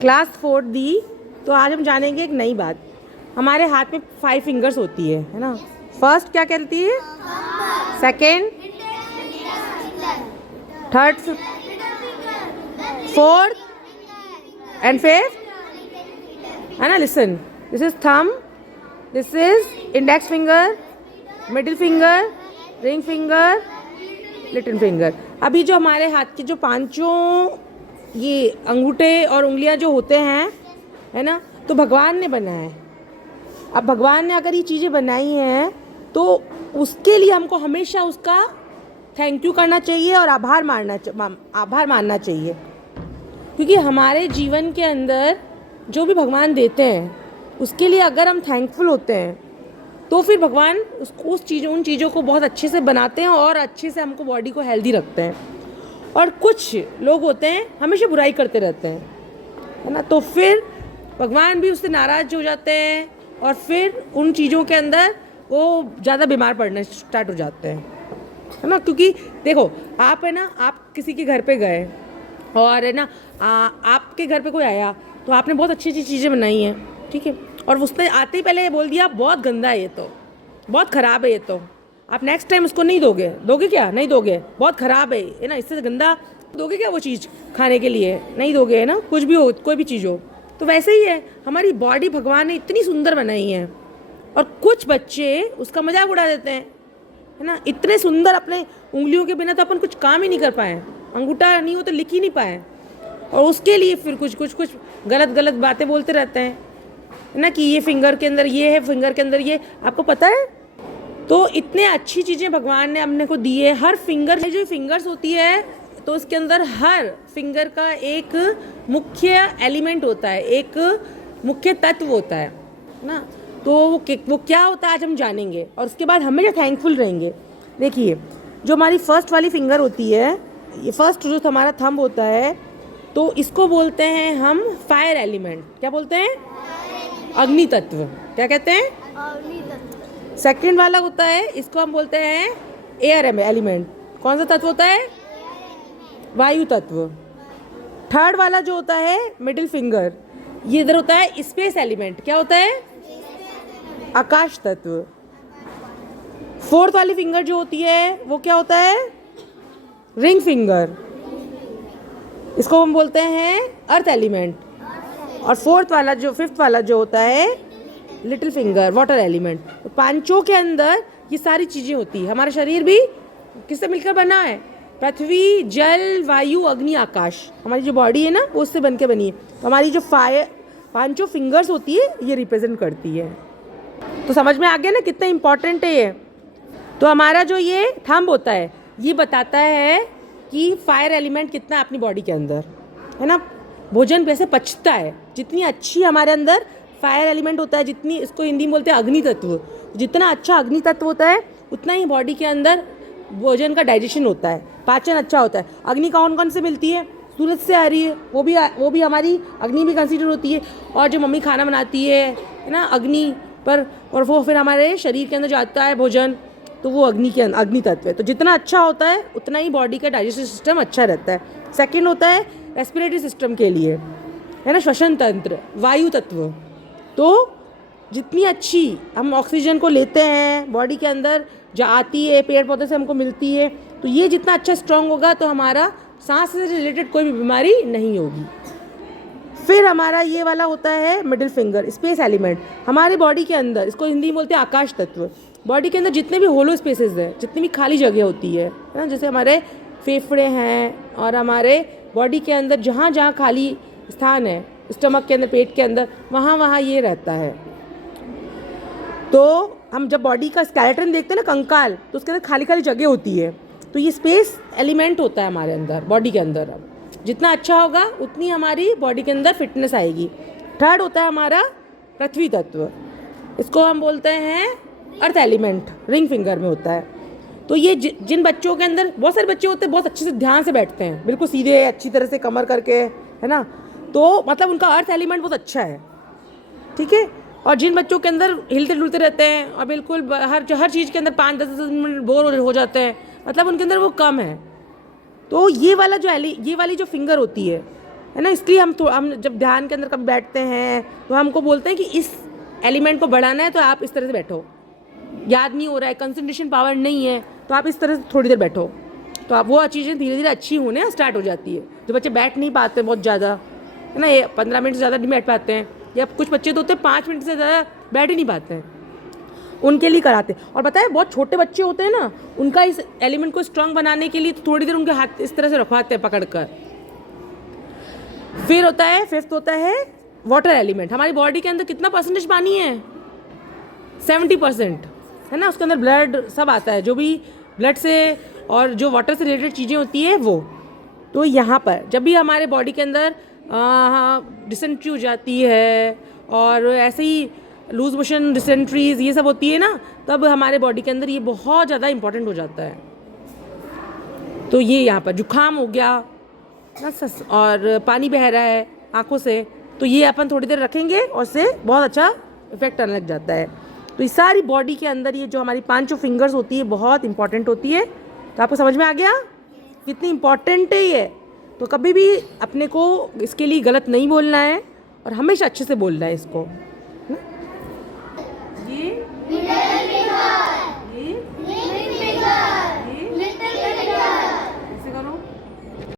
Class 4 दी। तो आज हम जानेंगे एक नई बात। हमारे हाथ में 5 फिंगर्स होती है ना। फर्स्ट क्या कहती है, second, third, fourth and fifth, है ना। Listen, this is thumb, this is index finger, middle finger, ring finger, little finger. अभी जो हमारे हाथ के जो पांचों ये अंगूठे और उंगलियां जो होते हैं, है ना, तो भगवान ने बनाया है। अब भगवान ने अगर ये चीज़ें बनाई हैं तो उसके लिए हमको हमेशा उसका थैंक यू करना चाहिए और आभार मानना चाहिए। क्योंकि हमारे जीवन के अंदर जो भी भगवान देते हैं उसके लिए अगर हम थैंकफुल होते हैं तो फिर भगवान उन चीज़ों को बहुत अच्छे से बनाते हैं और अच्छे से हमको बॉडी को हेल्दी रखते हैं। और कुछ लोग होते हैं हमेशा बुराई करते रहते हैं, है ना, तो फिर भगवान भी उससे नाराज़ हो जाते हैं और फिर उन चीज़ों के अंदर वो ज़्यादा बीमार पड़ने स्टार्ट हो जाते हैं, है ना। क्योंकि देखो, आप है ना, आप किसी के घर पे गए और है ना आपके घर पे कोई आया तो आपने बहुत अच्छी अच्छी चीज़ें बनाई हैं, ठीक है, और उसने आते ही पहले ये बोल दिया बहुत गंदा है, ये तो बहुत ख़राब है, ये तो आप नेक्स्ट टाइम उसको नहीं दोगे क्या, नहीं दोगे, बहुत ख़राब है ना, इससे गंदा दोगे क्या वो चीज़ खाने के लिए, नहीं दोगे, है ना। कुछ भी हो, कोई भी चीज़ हो, तो वैसे ही है हमारी बॉडी भगवान ने इतनी सुंदर बनाई है और कुछ बच्चे उसका मजाक उड़ा देते हैं, है ना। इतने सुंदर अपने उंगलियों के बिना तो अपन कुछ काम ही नहीं कर पाए, अंगूठा नहीं हो तो लिख ही नहीं पाए, और उसके लिए फिर कुछ गलत बातें बोलते रहते हैं, है ना, कि ये फिंगर के अंदर ये है, फिंगर के अंदर ये, आपको पता है। तो इतने अच्छी चीज़ें भगवान ने हमने को दी है। हर फिंगर जो फिंगर्स होती है तो उसके अंदर हर फिंगर का एक मुख्य एलिमेंट होता है, एक मुख्य तत्व होता है ना। तो वो क्या होता है आज हम जानेंगे और उसके बाद हमेशा थैंकफुल रहेंगे। देखिए, जो हमारी फर्स्ट वाली फिंगर होती है, ये फर्स्ट जो हमारा थंब होता है, तो इसको बोलते हैं हम फायर एलिमेंट। क्या बोलते हैं? अग्नि तत्व। क्या कहते हैं? अग्नि तत्व। सेकेंड वाला होता है, इसको हम बोलते हैं एयर एलिमेंट। कौन सा तत्व होता है? वायु तत्व। थर्ड वाला जो होता है मिडिल फिंगर, ये इधर होता है स्पेस एलिमेंट। क्या होता है? आकाश तत्व। फोर्थ वाली फिंगर जो होती है वो क्या होता है? रिंग फिंगर, इसको हम बोलते हैं अर्थ एलिमेंट। और फिफ्थ वाला जो होता है लिटिल फिंगर, वाटर एलिमेंट। तो पांचों के अंदर ये सारी चीज़ें होती है। हमारा शरीर भी किससे मिलकर बना है? पृथ्वी, जल, वायु, अग्नि, आकाश। हमारी जो बॉडी है ना वो उससे बन के बनी है। तो हमारी जो पांचों फिंगर्स होती है ये रिप्रेजेंट करती है। तो समझ में आ गया ना कितना इंपॉर्टेंट है ये। तो हमारा जो ये थंब होता है ये बताता है कि फायर एलिमेंट कितना है अपनी बॉडी के अंदर, है ना। भोजन कैसे पचता है, जितनी अच्छी हमारे अंदर फायर एलिमेंट होता है, जितनी, इसको हिंदी में बोलते हैं अग्नि तत्व, जितना अच्छा अग्नि तत्व होता है उतना ही बॉडी के अंदर भोजन का डाइजेशन होता है, पाचन अच्छा होता है। अग्नि कौन से मिलती है? सूरज से आ रही है, वो भी हमारी अग्नि भी कंसीडर होती है। और जो मम्मी खाना बनाती है ना अग्नि पर, और वो फिर हमारे शरीर के अंदर जाता है भोजन, तो वो अग्नि तत्व है। तो जितना अच्छा होता है उतना ही बॉडी का डाइजेस्टिव सिस्टम अच्छा रहता है। सेकंड होता है रेस्पिरेटरी सिस्टम के लिए, है ना, श्वसन तंत्र, वायु तत्व। तो जितनी अच्छी हम ऑक्सीजन को लेते हैं बॉडी के अंदर जो आती है, पेड़ पौधे से हमको मिलती है, तो ये जितना अच्छा स्ट्रांग होगा तो हमारा सांस से रिलेटेड कोई भी बीमारी नहीं होगी। फिर हमारा ये वाला होता है मिडिल फिंगर, स्पेस एलिमेंट। हमारी बॉडी के अंदर, इसको हिंदी में बोलते हैं आकाश तत्व। बॉडी के अंदर जितने भी होलो स्पेसेस हैं, जितनी भी खाली जगह होती है ना, जैसे हमारे फेफड़े हैं और हमारे बॉडी के अंदर जहाँ जहाँ खाली स्थान है, स्टमक के अंदर, पेट के अंदर, वहाँ ये रहता है। तो हम जब बॉडी का स्केलेटन देखते हैं ना, कंकाल, तो उसके अंदर खाली खाली जगह होती है। तो ये स्पेस एलिमेंट होता है हमारे अंदर, बॉडी के अंदर। जितना अच्छा होगा उतनी हमारी बॉडी के अंदर फिटनेस आएगी। थर्ड होता है हमारा पृथ्वी तत्व, इसको हम बोलते हैं अर्थ एलिमेंट, रिंग फिंगर में होता है। तो ये जिन बच्चों के अंदर, बहुत सारे बच्चे होते हैं बहुत अच्छे से ध्यान से बैठते हैं, बिल्कुल सीधे अच्छी तरह से कमर करके, है ना, तो मतलब उनका अर्थ एलिमेंट बहुत अच्छा है, ठीक है। और जिन बच्चों के अंदर हिलते डुलते रहते हैं और बिल्कुल हर चीज़ के अंदर 5-10 मिनट बोर हो जाते हैं, मतलब उनके अंदर वो कम है। तो ये वाली जो फिंगर होती है है ना। इसलिए हम जब ध्यान के अंदर कभी बैठते हैं तो हमको बोलते हैं कि इस एलिमेंट को बढ़ाना है तो आप इस तरह से बैठो, याद नहीं हो रहा है, कंसंट्रेशन पावर नहीं है, तो आप इस तरह से थोड़ी देर बैठो, तो आप वो चीज़ें धीरे धीरे अच्छी होने स्टार्ट हो जाती है। जो बच्चे बैठ नहीं पाते बहुत ज़्यादा, है ना, ये 15 मिनट से ज़्यादा नहीं बैठ पाते हैं, या कुछ बच्चे तो होते हैं 5 मिनट से ज़्यादा बैठ ही नहीं पाते हैं, उनके लिए कराते हैं। और पता है बहुत छोटे बच्चे होते हैं ना, उनका इस एलिमेंट को स्ट्रांग बनाने के लिए थोड़ी देर उनके हाथ इस तरह से रखवाते हैं पकड़ कर। फिर होता है 5th होता है वाटर एलिमेंट। हमारी बॉडी के अंदर कितना परसेंटेज पानी है? 70%, है ना। उसके अंदर ब्लड सब आता है, जो भी ब्लड से और जो वाटर से रिलेटेड चीज़ें होती है वो। तो यहाँ पर जब भी हमारे बॉडी के अंदर डिसेंट्री हो जाती है और ऐसे ही लूज मोशन, डिसेंट्रीज, ये सब होती है ना, तब हमारे बॉडी के अंदर ये बहुत ज़्यादा इंपॉर्टेंट हो जाता है। तो ये यहाँ पर जुकाम हो गया ना, और पानी बह रहा है आँखों से, तो ये अपन थोड़ी देर रखेंगे और उससे बहुत अच्छा इफेक्ट आने लग जाता है। तो ये सारी बॉडी के अंदर ये जो हमारी 5 फिंगर्स होती है बहुत इंपॉर्टेंट होती है। तो आपको समझ में आ गया कितनी इंपॉर्टेंट है ये। तो कभी भी अपने को इसके लिए गलत नहीं बोलना है और हमेशा अच्छे से बोलना है इसको।